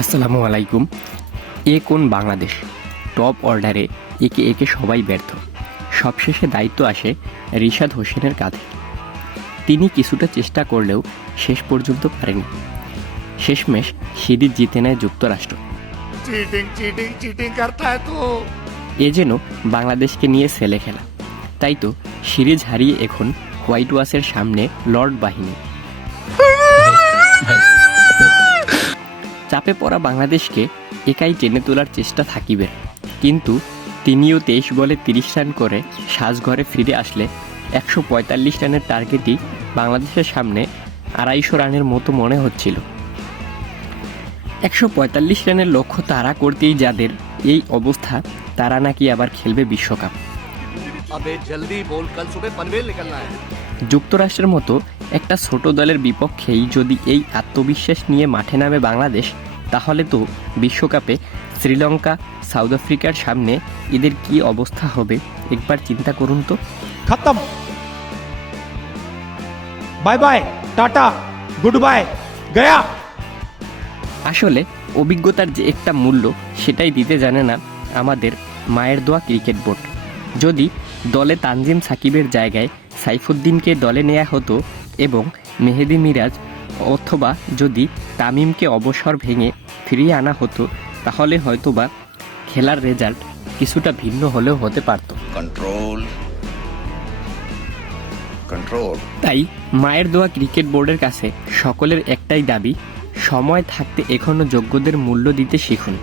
আসসালামু আলাইকুম। এ কোন বাংলাদেশ? টপ অর্ডারে একে একে সবাই ব্যর্থ। সবশেষে দায়িত্ব আসে রিশাদ হোসেনের কাঁধে। তিনি কিছুটা চেষ্টা করলেও শেষ পর্যন্ত পারেনি। শেষমেশ সিরিজ জিতে নেয় যুক্তরাষ্ট্র। चीटिंग चीटिंग चीटिंग करता है तू। এ যেন বাংলাদেশকে নিয়ে ছেলে খেলা। তাই তো সিরিজ হারিয়ে এখন হোয়াইট ওয়াশের সামনে লর্ড বাহিনী। চাপে পড়া বাংলাদেশকে একাই টেনে তোলার চেষ্টা থাকিবে, কিন্তু তিনিও 23 বলে 30 রান করে সাজঘরে ফিরে আসলে 145 রানের টার্গেটই বাংলাদেশের সামনে 250 রানের মতো মনে হচ্ছিল। 145 রানের লক্ষ্য তাড়া করতেই যাদের এই অবস্থা, তারা নাকি আবার খেলবে বিশ্বকাপ। अबे जल्दी बोल, कल सुबह पनवेल निकलना है। যুক্তরাষ্ট্রের মতো একটা ছোট দলের বিপক্ষেই যদি এই আত্মবিশ্বাস নিয়ে মাঠে নামে বাংলাদেশ, তাহলে তো বিশ্বকাপে শ্রীলঙ্কা, সাউথ আফ্রিকার সামনে এদের কী অবস্থা হবে একবার চিন্তা করুন তো। खत्म। Bye bye, tata, good bye, गया। আসলে অভিজ্ঞতার যে একটা মূল্য, সেটাই দিতে জানে না আমাদের মায়ের দোয়া ক্রিকেট বোর্ড। যদি দলে তানজিম সাকিবের জায়গায় সাইফুদ্দিনকে দলে নেওয়া হতো এবং মেহেদী মিরাজ অথবা যদি তামিমকে অবসর ভেঙে ফিরিয়ে আনা হতো, তাহলে হয়তোবা খেলার রেজাল্ট কিছুটা ভিন্ন হলেও হতে পারত। Control control. তাই মায়ের দোয়া ক্রিকেট বোর্ডের কাছে সকলের একটাই দাবি, সময় থাকতে এখনও যোগ্যদের মূল্য দিতে শিখুন।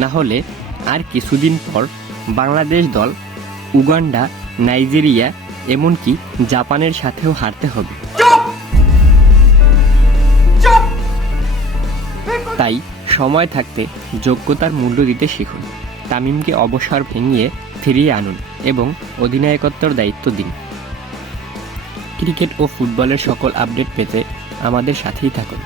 না হলে আর কিছুদিন পর বাংলাদেশ দল উগান্ডা, নাইজেরিয়া, এমনকি জাপানের সাথেও হারতে হবে। তাই সময় থাকতে যোগ্যতার মূল্য দিতে শিখুন। তামিমকে অবসর ভেঙিয়ে ফিরিয়ে আনুন এবং অধিনায়কত্বের দায়িত্ব দিন। ক্রিকেট ও ফুটবলের সকল আপডেট পেতে আমাদের সাথেই থাকুন।